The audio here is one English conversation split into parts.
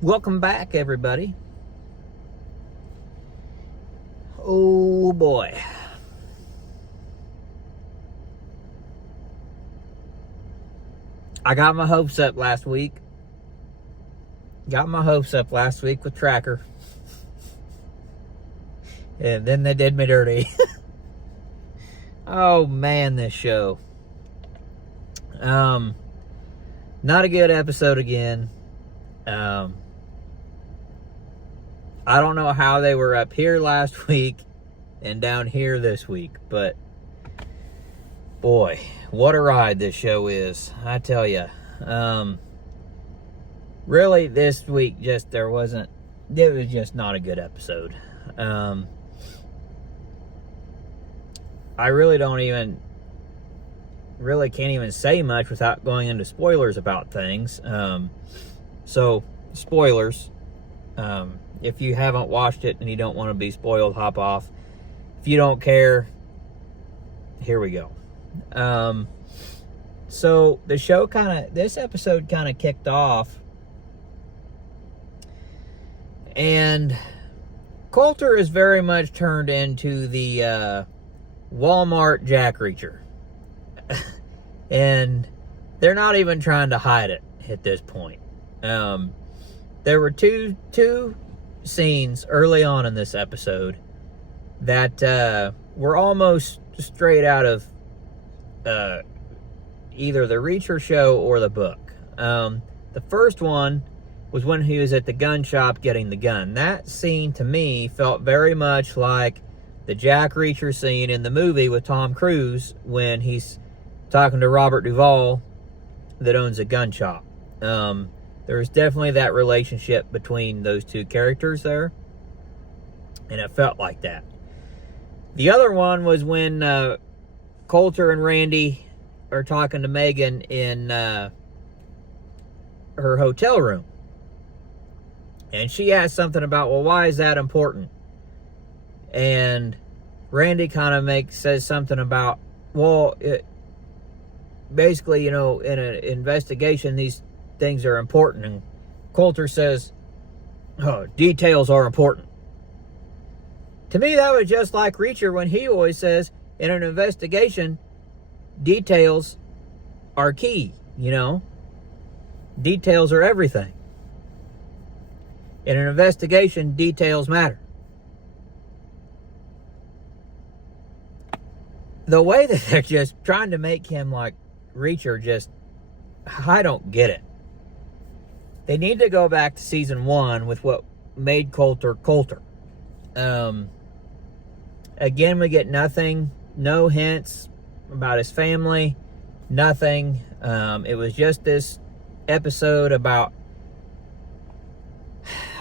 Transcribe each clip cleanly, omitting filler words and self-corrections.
Welcome back, everybody. Oh boy. I got my hopes up last week. With Tracker. And then they did me dirty. Oh man, this show. Not a good episode again. I don't know how they were up here last week and down here this week, but boy, what a ride this show is, I tell you. Really, this week it was just not a good episode. I really can't even say much without going into spoilers about things. So, spoilers. If you haven't watched it and you don't want to be spoiled, hop off. If you don't care, here we go. So this episode kind of kicked off, and Colter is very much turned into the Walmart Jack Reacher. And they're not even trying to hide it at this point. There were two scenes early on in this episode that were almost straight out of either the Reacher show or the book. The first one was when he was at the gun shop getting the gun. That scene to me felt very much like the Jack Reacher scene in the movie with Tom Cruise when he's talking to Robert Duvall that owns a gun shop. There's definitely that relationship between those two characters there, and it felt like that. The other one was when Colter and Randy are talking to Megan in her hotel room, and she asks something about, well, why is that important? And Randy kind of says something about, well, basically, in an investigation, these things are important. And Colter says, oh, details are important. To me, that was just like Reacher when he always says, in an investigation, details are key, Details are everything. In an investigation, details matter. The way that they're just trying to make him like Reacher, I don't get it. They need to go back to season 1 with what made Colter. Again, we get nothing, no hints about his family, nothing. It was just this episode about,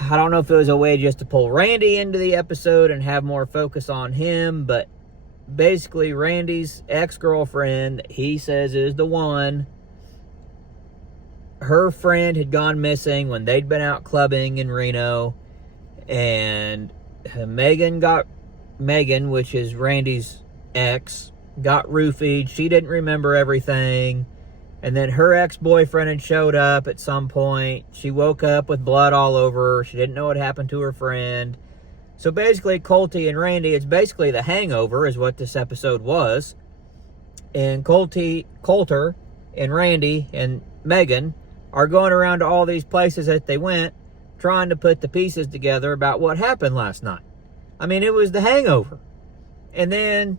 I don't know if it was a way just to pull Randy into the episode and have more focus on him, but basically Randy's ex-girlfriend, he says is the one. Her friend had gone missing when they'd been out clubbing in Reno, and Megan, which is Randy's ex, got roofied. She didn't remember everything, and then her ex-boyfriend had showed up at some point. She woke up with blood all over her. She didn't know what happened to her friend. So basically, Colty and Randy, it's basically The Hangover is what this episode was. And Colter and Randy and Megan are going around to all these places that they went, trying to put the pieces together about what happened last night. I mean, it was The Hangover. And then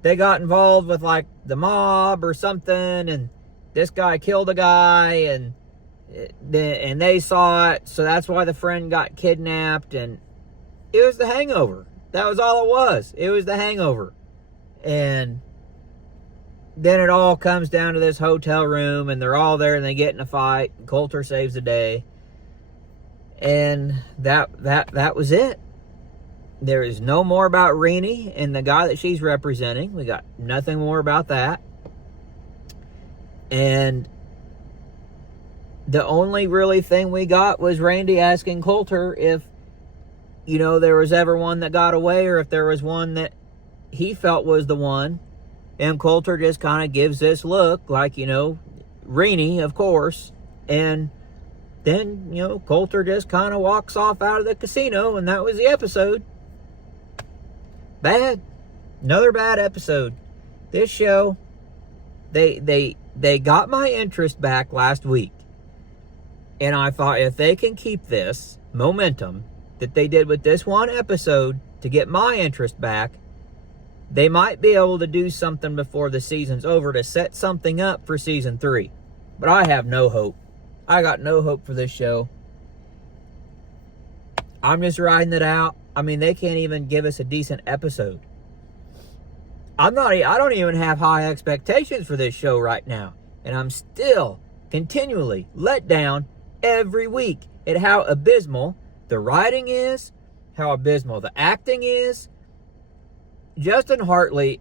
they got involved with like the mob or something, and this guy killed a guy, and they saw it, so that's why the friend got kidnapped, and it was The Hangover. That was all it was. It was The Hangover. And then it all comes down to this hotel room, and they're all there, and they get in a fight. And Colter saves the day. And that was it. There is no more about Renee and the guy that she's representing. We got nothing more about that. And the only really thing we got was Randy asking Colter if, there was ever one that got away, or if there was one that he felt was the one. And Colter just kind of gives this look like, Renee, of course. And then, Colter just kind of walks off out of the casino, and that was the episode. Bad. Another bad episode. This show, they got my interest back last week. And I thought, if they can keep this momentum that they did with this one episode to get my interest back, they might be able to do something before the season's over to set something up for season 3. But I have no hope. I got no hope for this show. I'm just riding it out. I mean, they can't even give us a decent episode. I don't even have high expectations for this show right now. And I'm still continually let down every week at how abysmal the writing is, how abysmal the acting is. Justin Hartley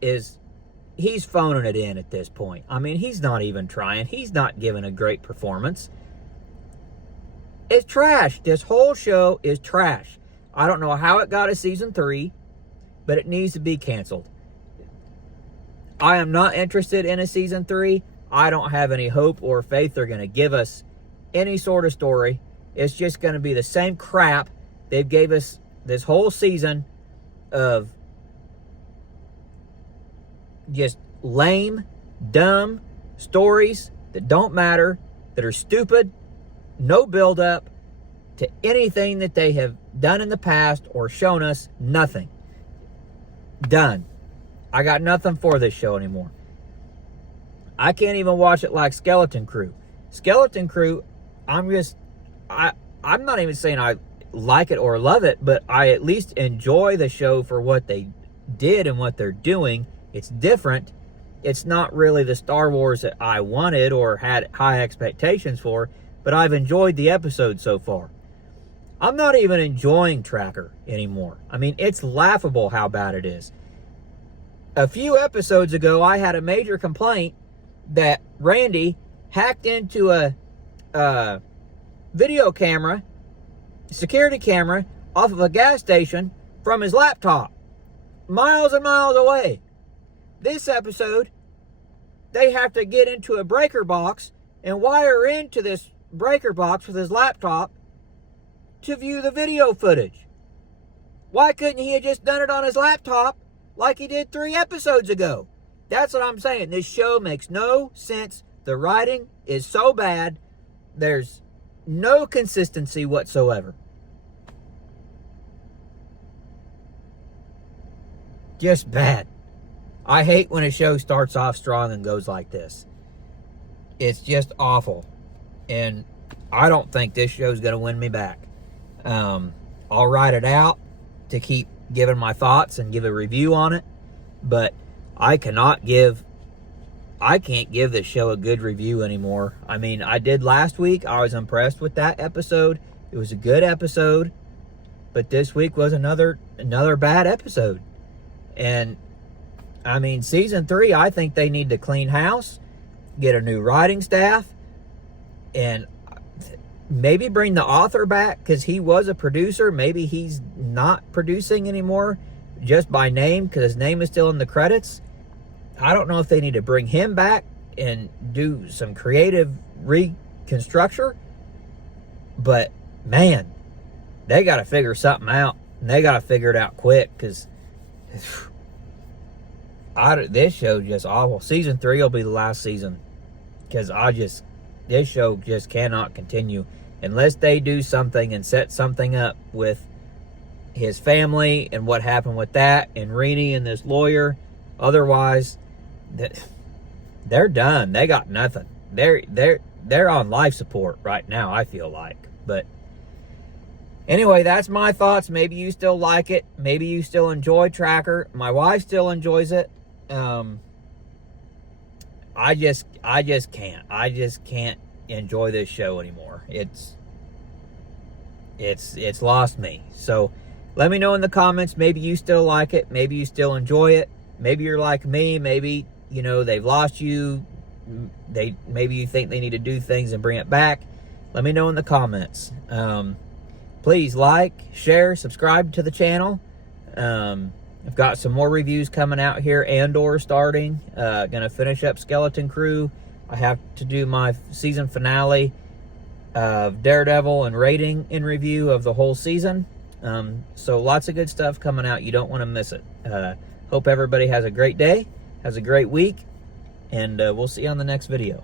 he's phoning it in at this point. I mean, he's not even trying. He's not giving a great performance. It's trash. This whole show is trash. I don't know how it got a season 3, but it needs to be canceled. I am not interested in a season 3. I don't have any hope or faith they're going to give us any sort of story. It's just going to be the same crap they gave us this whole season of just lame, dumb stories that don't matter, that are stupid, no build up to anything that they have done in the past or shown us. Nothing. Done. I got nothing for this show anymore. I can't even watch it like Skeleton Crew. Skeleton Crew, I'm not even saying I like it or love it, but I at least enjoy the show for what they did and what they're doing. It's different. It's not really the Star Wars that I wanted or had high expectations for, but I've enjoyed the episode so far. I'm not even enjoying Tracker anymore. I mean, it's laughable how bad it is. A few episodes ago, I had a major complaint that Randy hacked into a video camera, security camera, off of a gas station from his laptop, miles and miles away. This episode, they have to get into a breaker box and wire into this breaker box with his laptop to view the video footage. Why couldn't he have just done it on his laptop like he did 3 episodes ago? That's what I'm saying. This show makes no sense. The writing is so bad. There's no consistency whatsoever. Just bad. I hate when a show starts off strong and goes like this. It's just awful. And I don't think this show's going to win me back. I'll write it out to keep giving my thoughts and give a review on it. But I can't give this show a good review anymore. I mean, I did last week. I was impressed with that episode. It was a good episode. But this week was another bad episode. And I mean, season 3, I think they need to clean house, get a new writing staff, and maybe bring the author back, because he was a producer. Maybe he's not producing anymore just by name, because his name is still in the credits. I don't know if they need to bring him back and do some creative reconstruction, but man, they got to figure something out, and they got to figure it out quick, because this show just awful. Season 3 will be the last season, because this show just cannot continue unless they do something and set something up with his family and what happened with that, and Reno and this lawyer. Otherwise, they're done. They got nothing. They're on life support right now, I feel like. But anyway, that's my thoughts. Maybe you still like it. Maybe you still enjoy Tracker. My wife still enjoys it. I just can't. I just can't enjoy this show anymore. It's lost me. So let me know in the comments. Maybe you still like it. Maybe you still enjoy it. Maybe you're like me. Maybe, they've lost you. Maybe you think they need to do things and bring it back. Let me know in the comments. Please like, share, subscribe to the channel. I've got some more reviews coming out here. Andor starting. Gonna finish up Skeleton Crew. I have to do my season finale of Daredevil and rating in review of the whole season. So lots of good stuff coming out. You don't want to miss it. Hope everybody has a great day, has a great week, and we'll see you on the next video.